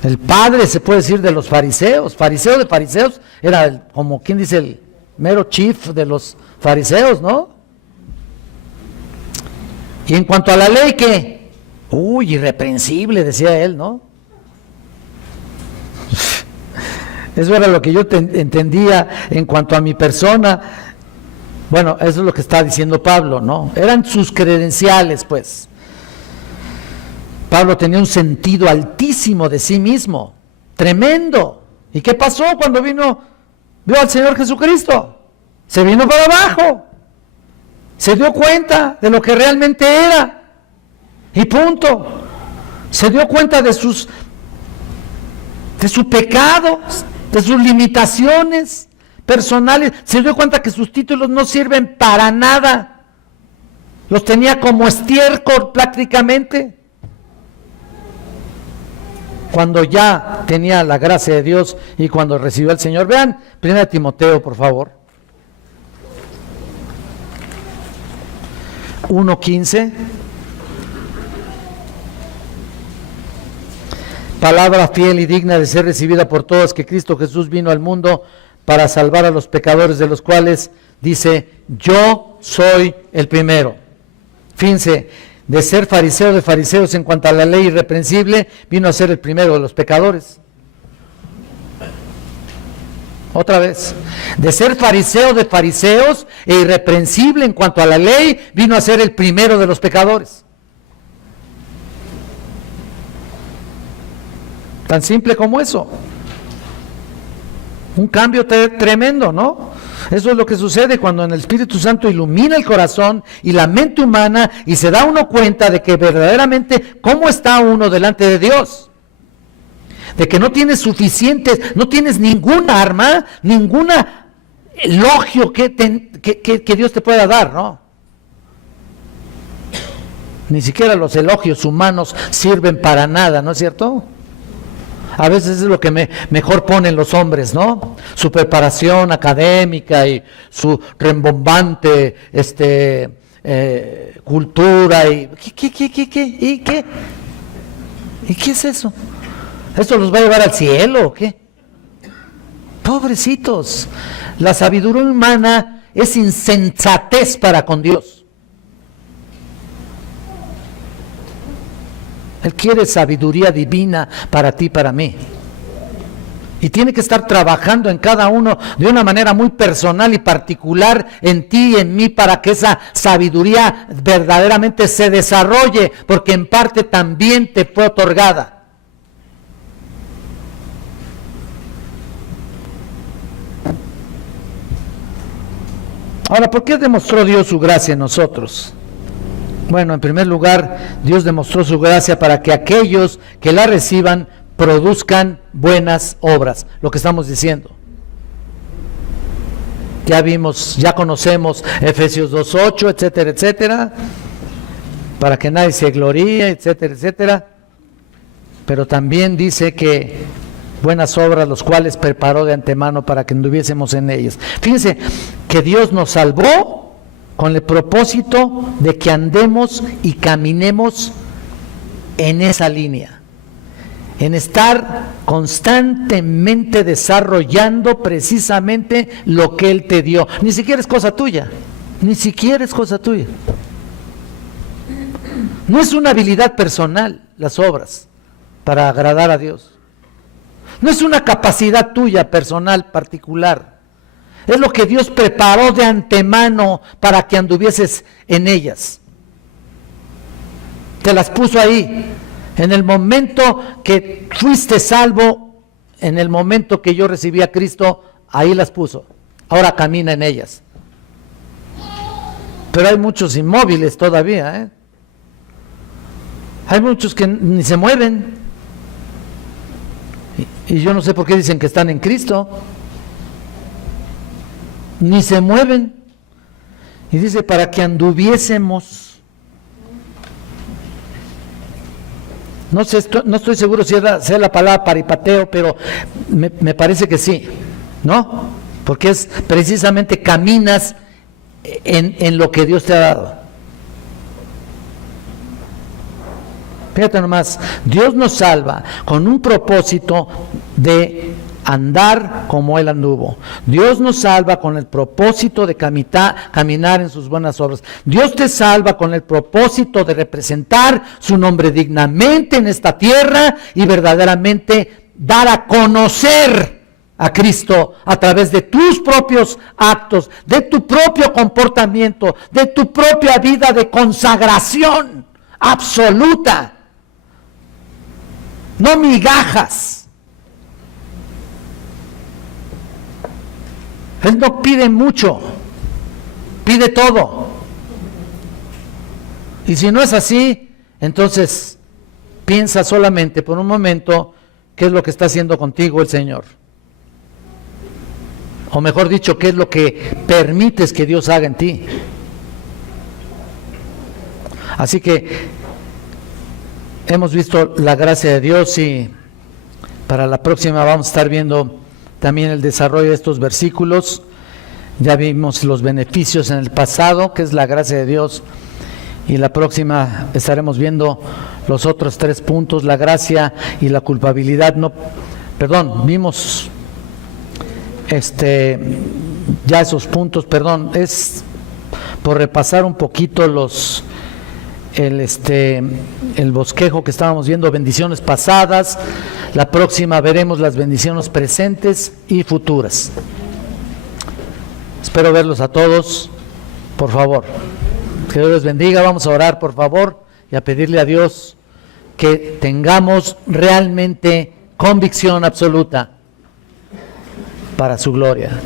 El padre, se puede decir, de los fariseos. Fariseo de fariseos era como quien dice el mero chief de los fariseos, ¿no? Y en cuanto a la ley, ¿qué? Uy, irreprensible, decía él, ¿no? Eso era lo que yo entendía en cuanto a mi persona. Bueno, eso es lo que está diciendo Pablo, ¿no? Eran sus credenciales, pues. Pablo tenía un sentido altísimo de sí mismo, tremendo. ¿Y qué pasó cuando vio al Señor Jesucristo? Se vino para abajo. Se dio cuenta de lo que realmente era. Y punto. Se dio cuenta de su pecado, de sus limitaciones personales. Se dio cuenta que sus títulos no sirven para nada. Los tenía como estiércol prácticamente. Cuando ya tenía la gracia de Dios y cuando recibió al Señor. Vean 1 Timoteo, por favor. 1:15. Palabra fiel y digna de ser recibida por todos, que Cristo Jesús vino al mundo para salvar a los pecadores, de los cuales dice, yo soy el primero. Fíjense, de ser fariseo de fariseos en cuanto a la ley irreprensible, vino a ser el primero de los pecadores. Otra vez, de ser fariseo de fariseos e irreprensible en cuanto a la ley, vino a ser el primero de los pecadores. Tan simple como eso. Un cambio tremendo, ¿no? Eso es lo que sucede cuando el Espíritu Santo ilumina el corazón y la mente humana y se da uno cuenta de que verdaderamente cómo está uno delante de Dios. De que no tienes suficientes, no tienes ningún arma, ningún elogio que Dios te pueda dar, ¿no? Ni siquiera los elogios humanos sirven para nada, ¿no es cierto? A veces es lo que mejor ponen los hombres, ¿no? Su preparación académica y su rembombante cultura y ¿qué? ¿Y qué es eso? ¿Esto los va a llevar al cielo o qué? Pobrecitos, la sabiduría humana es insensatez para con Dios. Él quiere sabiduría divina para ti, para mí. Y tiene que estar trabajando en cada uno de una manera muy personal y particular en ti y en mí para que esa sabiduría verdaderamente se desarrolle, porque en parte también te fue otorgada. Ahora, ¿por qué demostró Dios su gracia en nosotros? Bueno, en primer lugar, Dios demostró su gracia para que aquellos que la reciban produzcan buenas obras, lo que estamos diciendo. ya vimos, ya conocemos Efesios 2:8, etcétera, etcétera, para que nadie se gloríe, etcétera, etcétera. Pero también dice que buenas obras, los cuales preparó de antemano para que anduviésemos en ellas. Fíjense que Dios nos salvó con el propósito de que andemos y caminemos en esa línea, en estar constantemente desarrollando precisamente lo que Él te dio. Ni siquiera es cosa tuya, ni siquiera es cosa tuya. No es una habilidad personal las obras para agradar a Dios. No es una capacidad tuya personal particular. Es lo que Dios preparó de antemano para que anduvieses en ellas. Te las puso ahí. En el momento que fuiste salvo, en el momento que yo recibí a Cristo, ahí las puso. Ahora camina en ellas. Pero hay muchos inmóviles todavía, ¿eh? Hay muchos que ni se mueven. Y yo no sé por qué dicen que están en Cristo. Ni se mueven. Y dice, para que anduviésemos. No sé, no estoy seguro si sea la palabra paripateo, pero me parece que sí, ¿no? Porque es precisamente caminas en lo que Dios te ha dado. Fíjate nomás, Dios nos salva con un propósito de andar como Él anduvo. Dios nos salva con el propósito de caminar en sus buenas obras. Dios te salva con el propósito de representar su nombre dignamente en esta tierra y verdaderamente dar a conocer a Cristo a través de tus propios actos, de tu propio comportamiento, de tu propia vida de consagración absoluta. No migajas. Él no pide mucho, pide todo. Y si no es así, entonces piensa solamente por un momento qué es lo que está haciendo contigo el Señor. O mejor dicho, qué es lo que permites que Dios haga en ti. Así que hemos visto la gracia de Dios y para la próxima vamos a estar viendo también el desarrollo de estos versículos. Ya vimos los beneficios en el pasado, que es la gracia de Dios, y la próxima estaremos viendo los otros 3 puntos, la gracia y la culpabilidad. Vimos ya esos puntos, es por repasar un poquito el bosquejo que estábamos viendo, bendiciones pasadas. La próxima veremos las bendiciones presentes y futuras. Espero verlos a todos, por favor. Que Dios les bendiga. Vamos a orar, por favor, y a pedirle a Dios que tengamos realmente convicción absoluta para su gloria.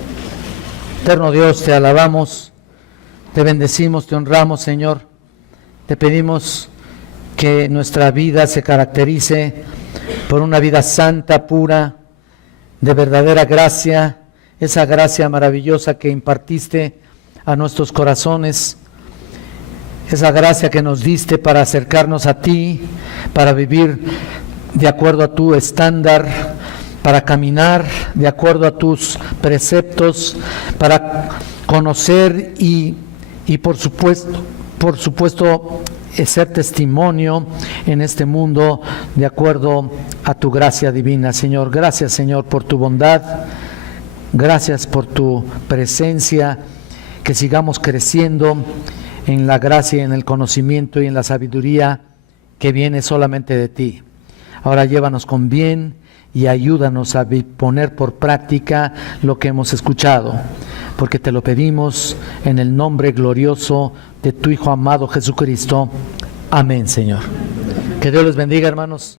Eterno Dios, te alabamos, te bendecimos, te honramos, Señor. Te pedimos que nuestra vida se caracterice por una vida santa, pura, de verdadera gracia, esa gracia maravillosa que impartiste a nuestros corazones, esa gracia que nos diste para acercarnos a ti, para vivir de acuerdo a tu estándar, para caminar de acuerdo a tus preceptos, para conocer y por supuesto, ser testimonio en este mundo de acuerdo a tu gracia divina, Señor. Gracias, Señor, por tu bondad. Gracias por tu presencia. Que sigamos creciendo en la gracia, en el conocimiento y en la sabiduría que viene solamente de ti. Ahora llévanos con bien y ayúdanos a poner por práctica lo que hemos escuchado, porque te lo pedimos en el nombre glorioso de tu Hijo amado Jesucristo. Amén, Señor. Que Dios les bendiga, hermanos.